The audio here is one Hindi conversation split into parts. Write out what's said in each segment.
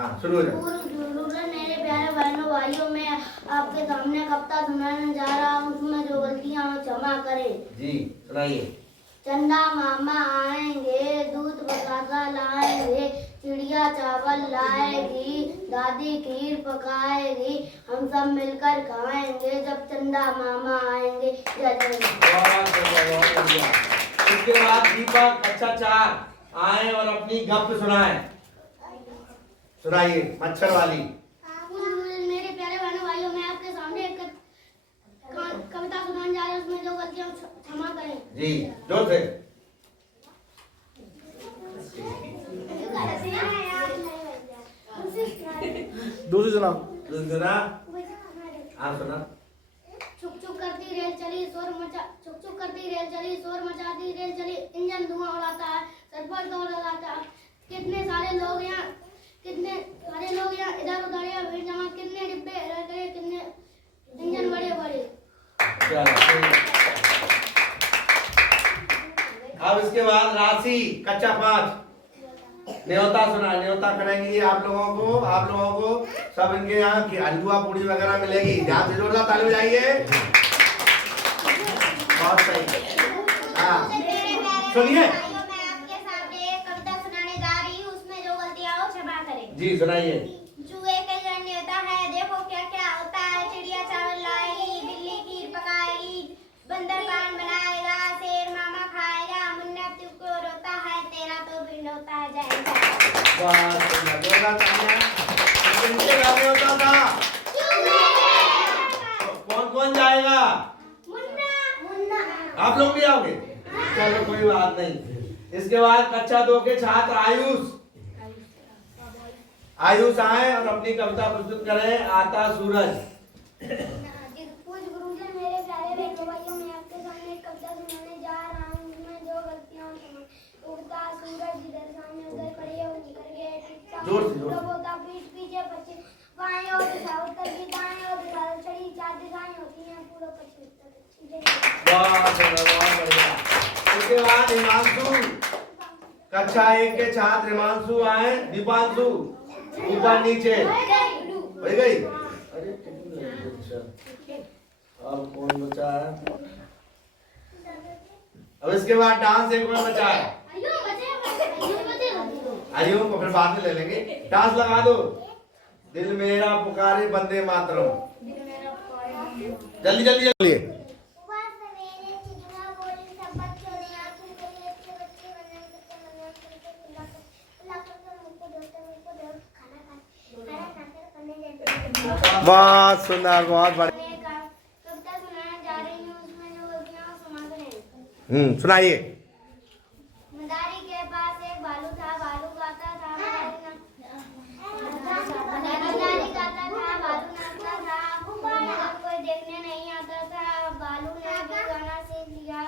हाँ शुरू हो जाओ। मेरे प्यारे बहनों भाइयों, मैं आपके सामने कविता सुनाने जा रहा हूँ, उसमें जो गलतियाँ हो क्षमा करें। जी सुनाइए। चंदा मामा आएंगे, दूध बतासा लाएंगे, चिड़िया चावल लाएगी, दादी खीर पकाएगी, हम सब मिलकर खाएंगे जब चंदा मामा आएंगे। जय जय। इसके बाद दीपक अच्छा 4 आए और अपनी गप सुनाए। सुनाइए मच्छर वाली। मेरे प्यारे बहनों भाइयों, मैं आपके सामने एक कविता सुनाने जा रहा हूँ, उसमें जो गलतियाँ क्षमा करें। जी जोर से। दूसरी सुनाओ। सुना। आप सुना। चुक चुक करती रेल चली शोर मचाती रेल चली, इंजन धुआं उड़ाता है, सर पर दौड़ लगाता है। कितने सारे लोग यहाँ इधर उधर या भीड़ जमा, कितने डिब्बे रहे, कितने इंजन बड़े बड़े। अब इसके बाद राशि कच्चा 5 न्योता सुना। न्योता करेंगे आप लोगों को सब इनके यहाँ की हलवा पूड़ी वगैरह मिलेगी। ध्यान से जोरदार ताली बजाइए। बहुत सही। हाँ सुनिए। मैं आपके सामने एक कविता सुनाने जा रही हूँ, उसमें जो गलतियाँ हो क्षमा करें। जी सुनाइए। चूहे के जन्म होता है, देखो क्या क्या होता है, चिड़िया चावल लाएगी, बिल्ली खीर पकाएगी, बंदर पान बनाएगा, शेर मामा खाएगा, मुन्ना तू को रोता है, तेरा तो भिंड होता है। जय कौन कौन जाएगा? मुन्ना। आप लोग भी आओगे? चलो कोई बात नहीं। इसके बाद कक्षा 2 के छात्र आयुष आए और अपनी कविता प्रस्तुत करें। आता सूरज। पूज्य गुरुजन, मेरे प्यारे बहनों भाइयों, मैं आपके सामने एक कविता सुनाने जा रहा हूँ, उसमें जो गलतियाँ उगता सूरज जिधर सामने उधर खड़े हो निकल गए, जोर से जोर। होता पीछे पश्चिम बाएं और दिशा उत्तर की, दाएं और दिशा छड़ी, 4 दिशाएं होती हैं, पूर्व पश्चिम उत्तर। बहुत बढ़िया। इसके बाद हिमांशु कक्षा 1 के छात्र हिमांशु आए। दीपांशु ऊपर नीचे हो गई। अब कौन बचा है? अब इसके बाद डांस एक और बचा है। आइयो को फिर बाद में ले लेंगे। डांस लगा दो। दिल मेरा पुकारे वंदे मातरम। जल्दी जल्दी जल्दी। बहुत सुंदर, बहुत बढ़िया। कविता सुनाने जा रही हूँ, उसमें जो गलतियाँ क्षमा करें। सुनाइए। मदारी के पास एक भालू था, भालू गाता था, मदारी गाता था, भालू नाचता था, मगर कोई देखने नहीं आता था। भालू ने भी गाना सीख लिया।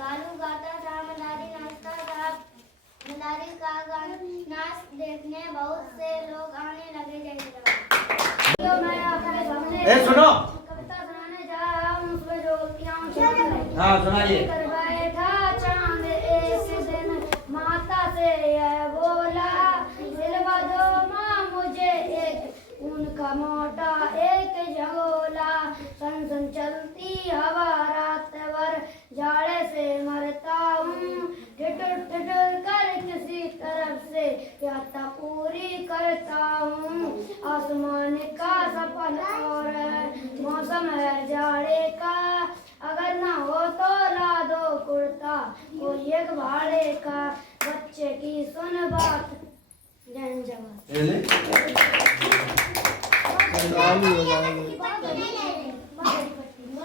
भालू गाता था, मदारी नाचता था, मदारी का गाना नाच देखने बहुत से लोग आने लगे। मैं आपके सामने सुनो। कविता सुनाने जा रहा हूँ, उसमें जो गलतियाँ हाँ सुनाइए। बैठा चांद एक दिन माता से यह बोला, दिलवा दो माँ मुझे एक उनका मोटा एक झोला। सन सन चलती हवा रात भर जाड़े से मरता हूँ, ठिठुर ठिठुर कर किसी तरफ से यात्रा पूरी करता हूँ। आसमान का सपन और मौसम है जाड़े का, अगर ना हो तो ला दो कुर्ता कोई एक भाड़े का। बच्चे की सुन बात। जय जवान।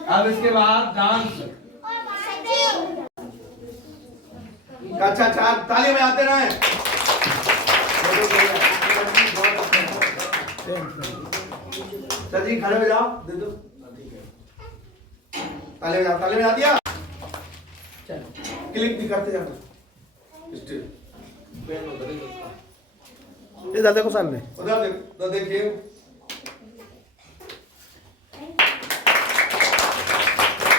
अब इसके बाद डांस कक्षा 4 ताली में आते रहे। सर जी खड़े हो जाओ। दे दो ताली में आ दिया। क्लिक भी करते जाओ। इधर देखो सामने। उधर देखिए।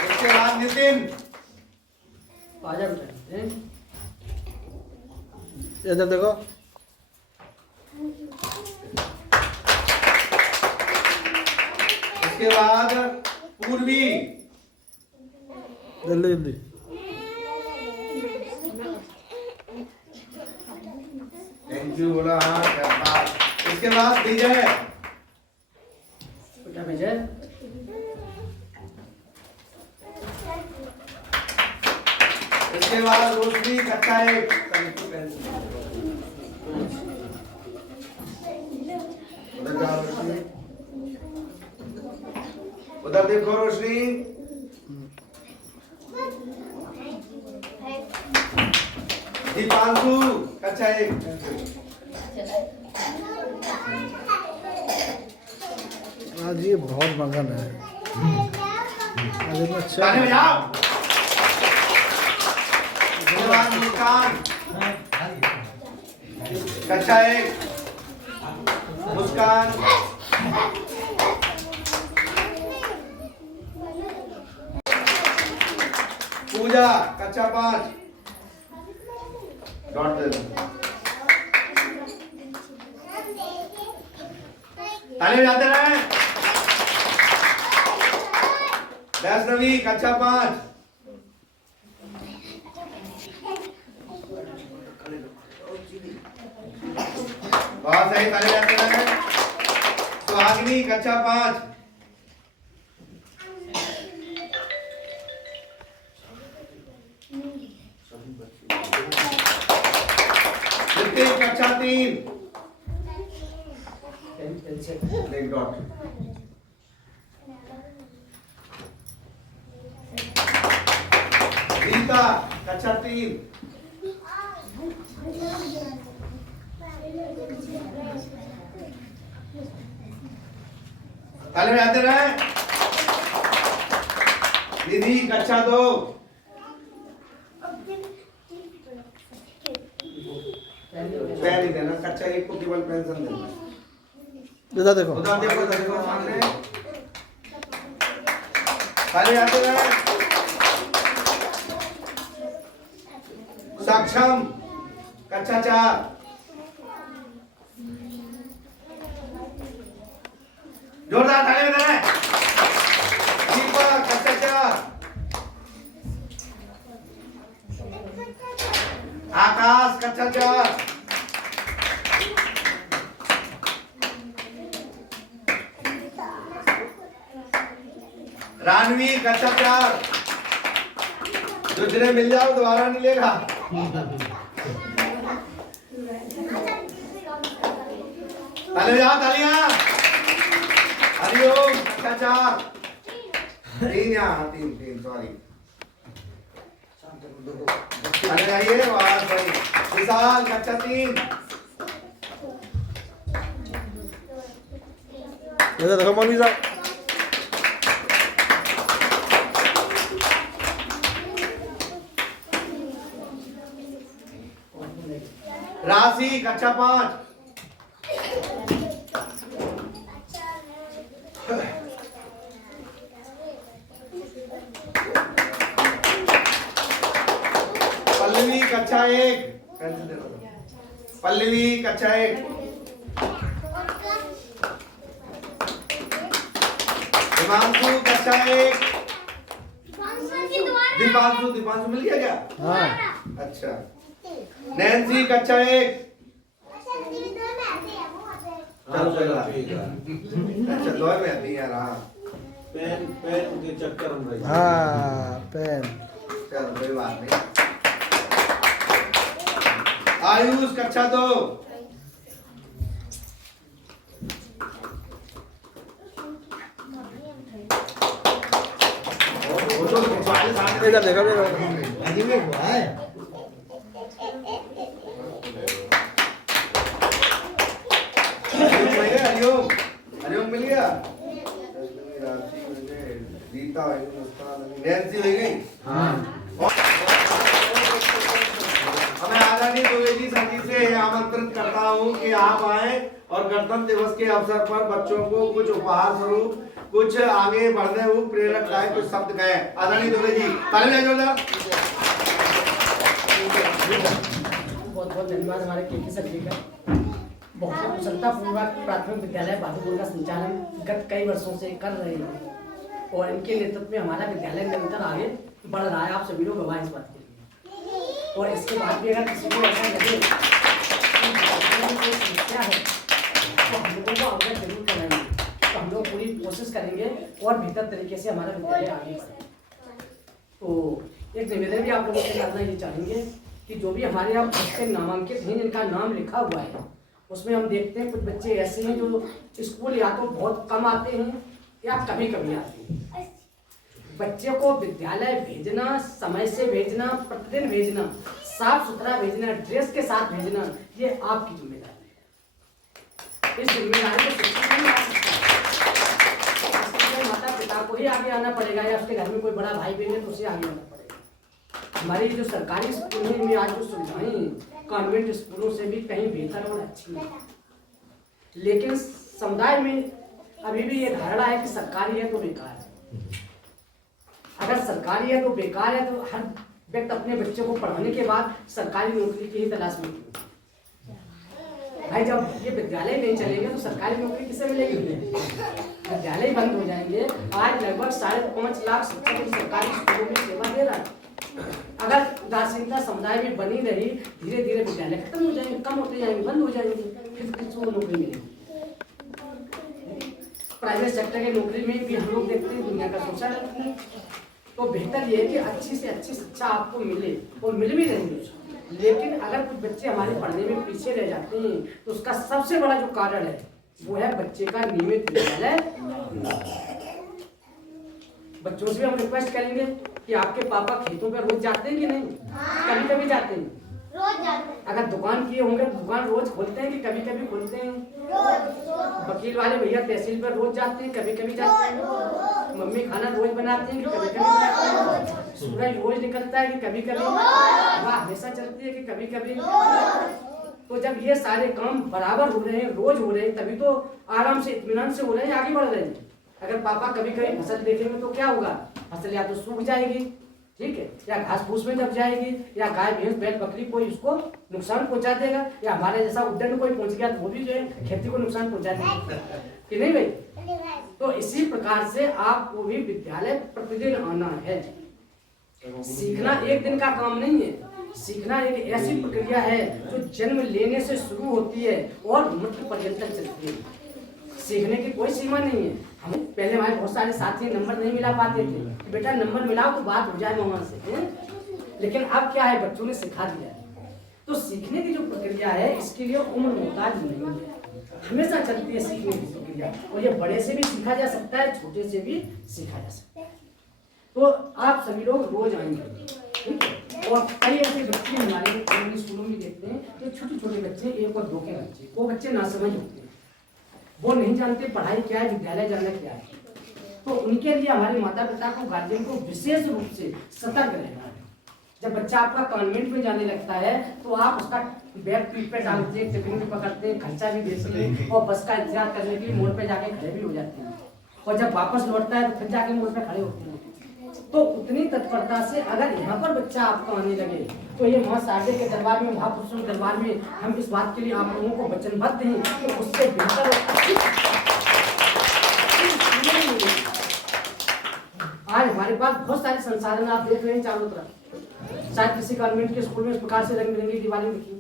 इसके बाद नितिन इधर देखो। उसके बाद पूर्वी, जल्दी जल्दी। थैंक यू बोला। हाँ शाबाश। इसके बाद विजय, विजय इसके बाद रोशनी कक्षा 1। उधर जाओ रोशनी, उधर देखो रोशनी। दीपांशु कक्षा 1। आज ये बहुत मगन है। आज इतना अच्छा ताली बजाओ। उसके बाद मुस्कान कक्षा 1। मुस्कान, पूजा कक्षा 5। डॉट दे दो। ताली बजाते रहे। वैष्णवी कक्षा 5। बहुत सही, ताली बजाते रहे। सुहागिनी कक्षा 5। ऋतिक कक्षा 3। एक डॉट। गीता कक्षा 3। ताली बजाते रहे। निधि कक्षा 2। पेन ही देना, कक्षा 1 को केवल पेंशन देना। इधर देखो। उधर देखो, उधर देखो सामने। ताली बजाते रहे। सक्षम कक्षा 4। जोरदार ताली बजा रहे। दीपक कक्षा 4। आकाश कक्षा 4। रानवी कक्षा 4। दूसरे मिल जाओ, दोबारा नहीं लेगा। ताली बजाओ, तालियां। हरिओम कक्षा 4। 3 यहाँ, 3 सॉरी। ताली बजाइए, वाह सही। विशाल कक्षा 3। इधर देखो मौलवी साहब। राशि कक्षा 5। पल्लवी कक्षा 1। पल्लवी कक्षा 1। हिमांशु कक्षा 1। दीपांशु मिल गया क्या? हाँ। अच्छा। नैन्सी कक्षा 1। चलो अच्छा, 2 में आती है यार। हाँ पेन के चक्कर में रही। हाँ पेन। चलो कोई बात नहीं। आयुष कक्षा 2। इधर देखो देखो। हरिओम हरिओम मिल गया। रीता नैन्सी हो गई। हाँ। मैं आदरणीय द्विवेदी सर जी से आमंत्रित करता हूं कि आप आए और गणतंत्र दिवस के अवसर पर बच्चों को कुछ उपहार स्वरूप कुछ आगे बढ़ने हुए प्रेरक लाए कुछ शब्द कहे। आदरणीय द्विवेदी, ताली बजाइए जोरदार। बहुत बहुत धन्यवाद हमारे केके सर जी का। बहुत कुशलतापूर्वक प्राथमिक विद्यालय बहादुरपुर का संचालन गत कई वर्षों से कर रहे हैं और इनके नेतृत्व में हमारा विद्यालय निरंतर आगे बढ़ रहा है। आप सभी लोग गवाह इस बात के लिए। और इसके बाद भी अगर किसी को ऐसा लगे कि कोई समस्या है तो हम लोगों को अवगत जरूर कराएंगे। तो हम लोग पूरी कोशिश करेंगे और बेहतर तरीके से हमारा विद्यालय आगे बढ़े। तो एक निवेदन भी आप लोगों से करना ये चाहेंगे कि जो भी हमारे यहाँ बच्चे नामांकित हैं जिनका नाम लिखा हुआ है उसमें हम देखते हैं कुछ बच्चे ऐसे हैं जो स्कूल या तो बहुत कम आते हैं या कभी कभी आते हैं। बच्चे को विद्यालय भेजना, समय से भेजना, प्रतिदिन भेजना, साफ सुथरा भेजना, ड्रेस के साथ भेजना, ये आपकी जिम्मेदारी है। इस जिम्मेदारी को शिक्षक नहीं ला सकता। इसके माता पिता को ही आगे आना पड़ेगा या उसके घर में कोई बड़ा भाई बहन है तो उसे आगे आना पड़ेगा। हमारी जो सरकारी स्कूल है इनमें आज जो सुविधाएं कॉन्वेंट स्कूलों से भी कहीं बेहतर और अच्छी है, लेकिन समुदाय में अभी भी ये धारणा है कि सरकारी है तो बेकार है। अगर सरकारी है तो बेकार है तो हर व्यक्ति अपने बच्चे को पढ़ाने के बाद सरकारी नौकरी की ही तलाश में भाई जब ये विद्यालय नहीं चलेंगे तो सरकारी नौकरी किसे मिलेगी? विद्यालय बंद हो जाएंगे। आज लगभग 5.5 लाख शिक्षक सरकारी स्कूलों में सेवा दे रहा है। अगर उदासीनता समुदाय में बनी रही धीरे धीरे विद्यालय खत्म हो जाएंगे, कम होते जाएंगे, बंद हो जाएंगे, फिर किसको नौकरी मिलेगी? प्राइवेट सेक्टर की नौकरी में भी हम लोग देखते हैं दुनिया का शोषण। तो बेहतर ये है कि अच्छी से अच्छी शिक्षा आपको मिले और मिल भी रही है। लेकिन अगर कुछ बच्चे हमारे पढ़ने में पीछे रह जाते हैं तो उसका सबसे बड़ा जो कारण है वो है बच्चे का नियमित विद्यालय। बच्चों से भी हम रिक्वेस्ट करेंगे कि आपके पापा खेतों पर रोज जाते हैं कि नहीं? कभी कभी जाते हैं, रोज जाते हैं। अगर दुकान किए होंगे तो दुकान रोज खोलते हैं कि कभी कभी खोलते हैं? वकील वाले भैया तहसील पर रोज जाते हैं, कभी कभी जाते हैं। मम्मी खाना रोज बनाती है कि कभी कभी बनाती है। सूरज रोज निकलता है कि कभी कभी? हवा हमेशा चलती है कि कभी कभी? तो जब ये सारे काम बराबर हो रहे हैं, रोज हो रहे हैं, तभी तो आराम से इत्मीनान से हो रहे हैं, आगे बढ़ रहे हैं। अगर पापा कभी कभी फसल देखेंगे तो क्या होगा? फसल या तो सूख जाएगी, ठीक है, या घास फूस में दब जाएगी, या गाय भैंस बैल बकरी कोई उसको नुकसान पहुंचा देगा, या हमारे जैसा उद्दंड कोई पहुंच गया तो वो भी जो है खेती को नुकसान पहुंचा देगा कि नहीं भाई? तो इसी प्रकार से आपको भी विद्यालय प्रतिदिन आना है। सीखना एक दिन का काम नहीं है। सीखना एक ऐसी प्रक्रिया है जो जन्म लेने से शुरू होती है और मृत्यु पर्यंत तक चलती है। सीखने की कोई सीमा नहीं है। हम पहले हमारे बहुत सारे साथी नंबर नहीं मिला पाते थे कि बेटा नंबर मिलाओ तो बात हो जाए मामा से, लेकिन अब क्या है, बच्चों ने सिखा दिया है। तो सीखने की जो प्रक्रिया है इसके लिए उम्र मोहताज नहीं है, हमेशा चलती है सीखने की प्रक्रिया। और ये बड़े से भी सीखा जा सकता है, छोटे से भी सीखा जा सकता है। तो आप सभी लोग रोज आएंगे, ठीक है। और कई ऐसे बच्चे हमारे स्कूलों में देखते हैं कि छोटे छोटे बच्चे, 1 और 2 के बच्चे, वो बच्चे नासमझ होते हैं, वो नहीं जानते पढ़ाई क्या है, विद्यालय जाना क्या है। तो उनके लिए हमारे माता पिता को, गार्जियन को विशेष रूप से सतर्क रहना है। जब बच्चा आपका कॉन्वेंट में जाने लगता है तो आप उसका बैग पीठ पे डालते हैं, टिफिन भी पकड़ते हैं, खर्चा भी देते हैं और बस का इंतजार करने के लिए मोड़ पे जाके खड़े भी हो जाते हैं। और जब वापस लौटता है तो फिर जाके मोड़ पे खड़े होते हैं। तो उतनी तत्परता से अगर यहाँ पर बच्चा आपका आने लगे तो ये महासागर के दरबार में, महापुरुषों के दरबार में हम इस बात के लिए आप लोगों को वचनबद्ध हैं कि उससे बेहतर आज हमारे पास बहुत सारे संसाधन आप देख रहे हैं चारों तरफ। शायद किसी कॉन्वेंट के स्कूल में इस प्रकार से रंग बिरंगी दीवारें लिखी,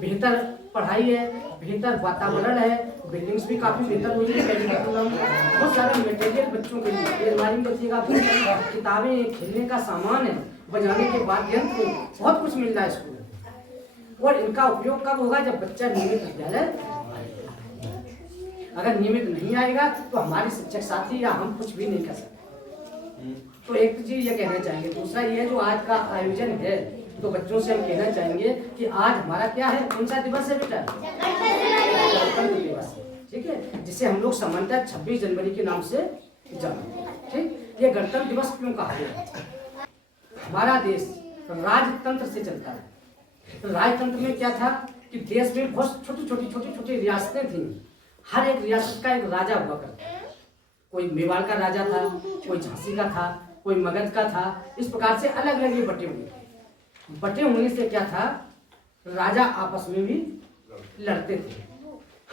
बेहतर पढ़ाई है, बेहतर वातावरण है, बिल्डिंग्स भी काफी बेहतर हुई है, बहुत सारा मटेरियल बच्चों के लिए, अलमारी में देखिएगा, किताबें, खेलने का सामान है, बजाने के वाद्य यंत्र, बहुत कुछ मिल रहा है स्कूल में। और इनका उपयोग कब होगा? जब बच्चा नियमित विद्यालय। अगर नियमित नहीं आएगा तो हमारे शिक्षक साथी या हम कुछ भी नहीं कर सकते। तो एक चीज ये कहना चाहेंगे। दूसरा ये जो आज का आयोजन है तो बच्चों से हम कहना चाहेंगे कि आज हमारा क्या है, कौन सा दिवस है बेटा? गणतंत्र दिवस, ठीक है, जिसे हम लोग सामान्यतः 26 जनवरी के नाम से जानते हैं। ठीक, ये गणतंत्र दिवस क्यों कहा गया? हमारा देश राजतंत्र से चलता है। राजतंत्र में क्या था कि देश में बहुत छोटी रियासतें थी। हर एक रियासत का एक राजा हुआ करता है। कोई मेवाड़ का राजा था, कोई झांसी का था, कोई मगध का था। इस प्रकार से अलग अलग ये बटे हुए थे। बटे होने से क्या था, राजा आपस में भी लड़ते थे।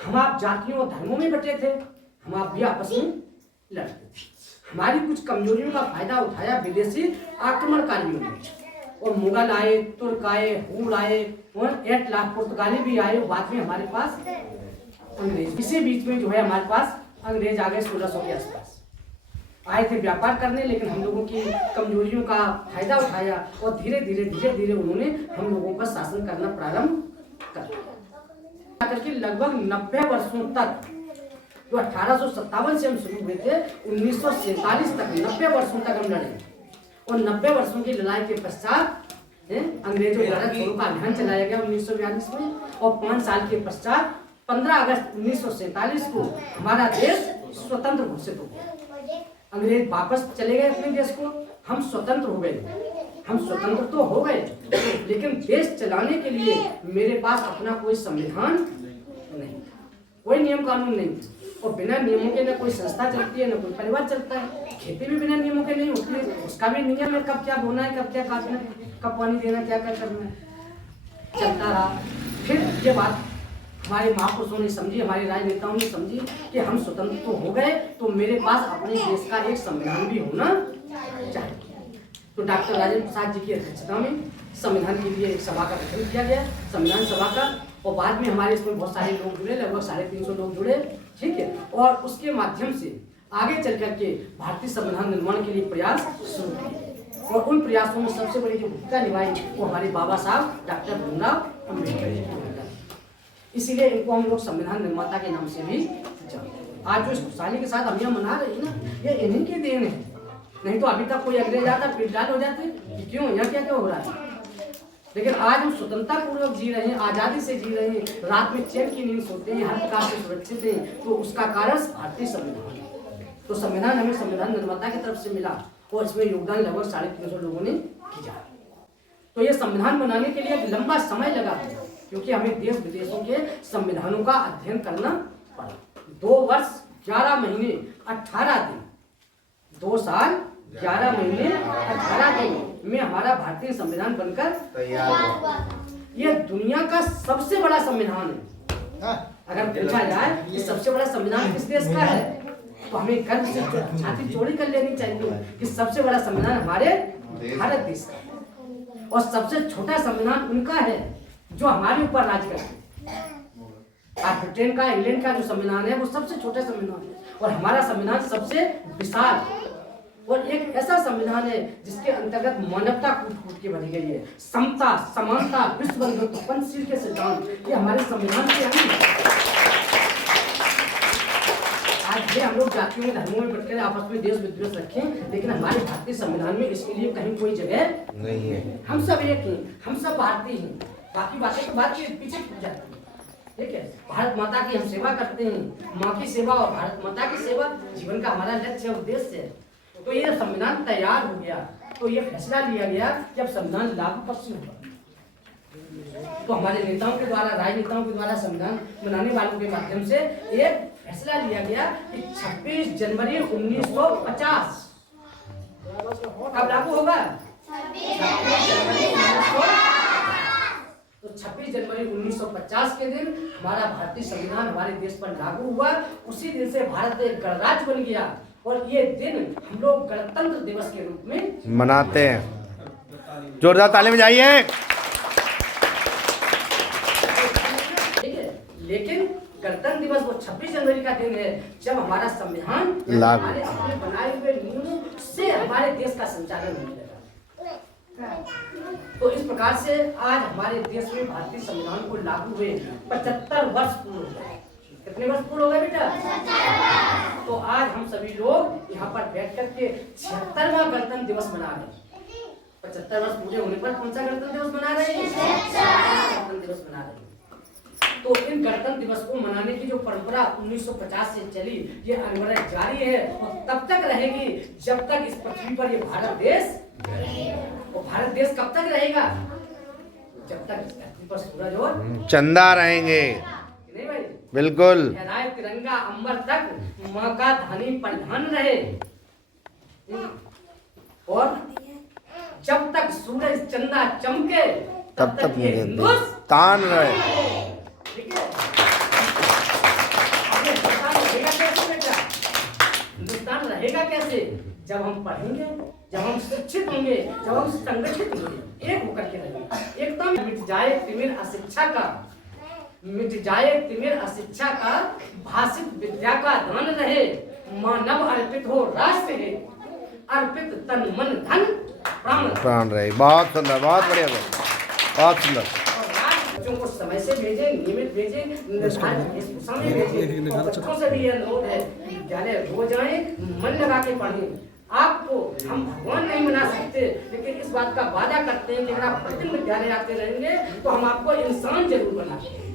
हम आप जातियों और धर्मों में बटे थे, हम आप भी आपस में लड़ते थे। हमारी कुछ कमजोरियों का फायदा उठाया विदेशी आक्रमणकारियों ने, और मुगल आए, तुर्क आए, हुर आए और 8 लाख पुर्तगाली भी आए। बाद में हमारे पास अंग्रेज, इसी बीच में जो है हमारे पास अंग्रेज आ गए 1600 के आसपास। आए थे व्यापार करने, लेकिन हम लोगों की कमजोरियों का फायदा उठाया और धीरे धीरे उन्होंने हम लोगों पर शासन करना प्रारंभ कर दिया। करके लगभग 90 वर्षों तक, जो 1857 से हम शुरू हुए थे 1947 तक, 90 वर्षों तक हम लड़े। और 90 वर्षों की लड़ाई के पश्चात अंग्रेजों द्वारा छोड़ो का अभियान चलाया गया 1942 में, और 5 साल के पश्चात 15 अगस्त 1947 को हमारा देश स्वतंत्र घोषित हो गया। अंग्रेज वापस चले गए अपने देश को, हम स्वतंत्र हो गए। हम स्वतंत्र तो हो गए, लेकिन देश चलाने के लिए मेरे पास अपना कोई संविधान नहीं था, कोई नियम कानून नहीं था। और बिना नियमों के न कोई संस्था चलती है, न कोई परिवार चलता है। खेती भी बिना नियमों के नहीं होती है, उसका भी नियम है, कब क्या बोना है, कब क्या काटना है, कब पानी देना, क्या क्या करना है, चलता रहा। फिर ये बात हमारे महापुरुषों ने समझी, हमारे राजनेताओं ने समझी कि हम स्वतंत्र तो हो गए, तो मेरे पास अपने देश का एक संविधान भी होना चाहिए। तो डॉक्टर राजेंद्र प्रसाद जी की अध्यक्षता में संविधान के लिए एक सभा का गठन किया गया, संविधान सभा का। और बाद में हमारे इसमें बहुत सारे लोग जुड़े, लगभग 350 लोग जुड़े, ठीक है। और उसके माध्यम से आगे चल करके भारतीय संविधान निर्माण के लिए प्रयास शुरू किए। और उन प्रयासों में सबसे बड़ी जो भूमिका निभाई वो हमारे बाबा साहब डॉक्टर भीमराव अम्बेडकर जी ने। इसीलिए इनको हम लोग संविधान निर्माता के नाम से भी जानते हैं। आज जो इस खुशहाली के साथ हम यहाँ मना रहे हैं ना, ये इन्हीं की देन है। नहीं तो अभी तक कोई अंग्रेज आता पीट डाल हो जाते कि क्यों यहाँ क्या क्या हो रहा है। लेकिन आज हम स्वतंत्रता पूर्वक जी रहे हैं, आजादी से जी रहे हैं, रात में चैन की नींद सोते हैं, हर प्रकार से सुरक्षित हैं, तो उसका कारण भारतीय संविधान है। तो संविधान हमें संविधान निर्माता की तरफ से मिला और इसमें योगदान लगभग 350 लोगों ने किया। तो ये संविधान बनाने के लिए एक लंबा समय लगा, क्योंकि हमें देश विदेशों के संविधानों का अध्ययन करना पड़ा। 2 वर्ष 11 महीने 18 दिन, 2 साल 11 महीने 18 दिन में हमारा भारतीय संविधान बनकर तैयार हुआ। ये दुनिया का सबसे बड़ा संविधान है। अगर पूछा जाए कि सबसे बड़ा संविधान किस देश का है, तो हमें गर्व से छाती चौड़ी कर लेनी चाहिए कि सबसे बड़ा संविधान हमारे भारत देश का है। और सबसे छोटा संविधान उनका है जो हमारे ऊपर राज करते हैं। ब्रिटेन का, इंग्लैंड का जो संविधान है वो सबसे छोटा संविधान है, और हमारा संविधान सबसे विशाल और एक ऐसा संविधान है जिसके अंतर्गत मानवता कूट के भरी गई है। समता, समानता, विश्व बंधुत्व, पंचशील के सिद्धांत ये हमारे संविधान के हैं। आज ये हम लोग जातियों में, धर्मों में बटकर आपस में देश विद्वेष रखें, लेकिन हमारे भारतीय संविधान में इसके लिए कहीं कोई जगह नहीं है। हम सब एक हैं, हम सब भारतीय हैं। बाकी बातें तो बात के पीछे छूट जाती है, ठीक है। भारत माता की हम सेवा करते हैं, माँ की सेवा और भारत माता की सेवा जीवन का हमारा लक्ष्य उद्देश्य है। तो ये संविधान तैयार हो गया, तो ये फैसला लिया गया जब संविधान लागू पक्ष में हुआ, तो हमारे नेताओं के द्वारा, राजनेताओं के द्वारा, संविधान बनाने वालों के माध्यम से एक फैसला लिया गया कि 26 जनवरी 1950 कब लागू होगा? 26 जनवरी 1950 के दिन हमारा भारतीय संविधान हमारे देश पर लागू हुआ। उसी दिन से भारत एक गणराज्य बन गया, और ये दिन हम लोग गणतंत्र दिवस के रूप में मनाते हैं। जोरदार ताली बजाइए। ठीक है, लेकिन गणतंत्र दिवस वो 26 जनवरी का दिन है जब हमारा संविधान हमारे अपने बनाए हुए नियमों से हमारे देश का संचालन होने लगा। तो इस प्रकार से आज हमारे देश में भारतीय संविधान को लागू हुए 75 वर्ष पूर्ण हो गए। कितने वर्ष पूर्ण हो गए बेटा? तो आज हम सभी लोग यहाँ पर बैठ करके 76वां गणतंत्र दिवस मना रहे हैं। 75 वर्ष पूरे होने पर कौन सा गणतंत्र दिवस मना रहे हैं? गणतंत्र दिवस मना रहे हैं। तो इन गणतंत्र दिवस को मनाने की जो परंपरा 1950 से चली, ये अनवरत जारी है और तब तक रहेगी जब तक इस पृथ्वी पर ये भारत देश। और भारत देश कब तक रहेगा? जब तक इस धरती पर सूरज और चंदा रहेंगे। नहीं भाई? बिल्कुल। लहराए तिरंगा अंबर तक माँ का धानी परिधान रहे, और जब तक सूरज चंदा चमके तब तक ये हिंदुस्तान रहे। ठीक है। से जब हम पढ़ेंगे, जब हम शिक्षित होंगे, जब हम संगठित होंगे, एक होकर के रहेंगे, एकदम मिट जाए तिमिर अशिक्षा का, मिट जाए तिमिर अशिक्षा का, भाषित विद्या का दान रहे, मानव अर्पित हो राष्ट्र है, अर्पित तन मन धन प्राण रहे। बहुत सुंदर, बहुत बढ़िया, बहुत सुंदर। बच्चों को समय से भेजें, नियमित भेजें, निर्धारित वेशभूषा में भेजें। और बच्चों से भी यह अनुरोध है कि विद्यालय रोज आए, मन लगा के पढ़ें। आपको हम भगवान नहीं बना सकते, लेकिन इस बात का वादा करते हैं कि अगर आप प्रतिदिन विद्यालय आते रहेंगे तो हम आपको इंसान जरूर बनाएंगे।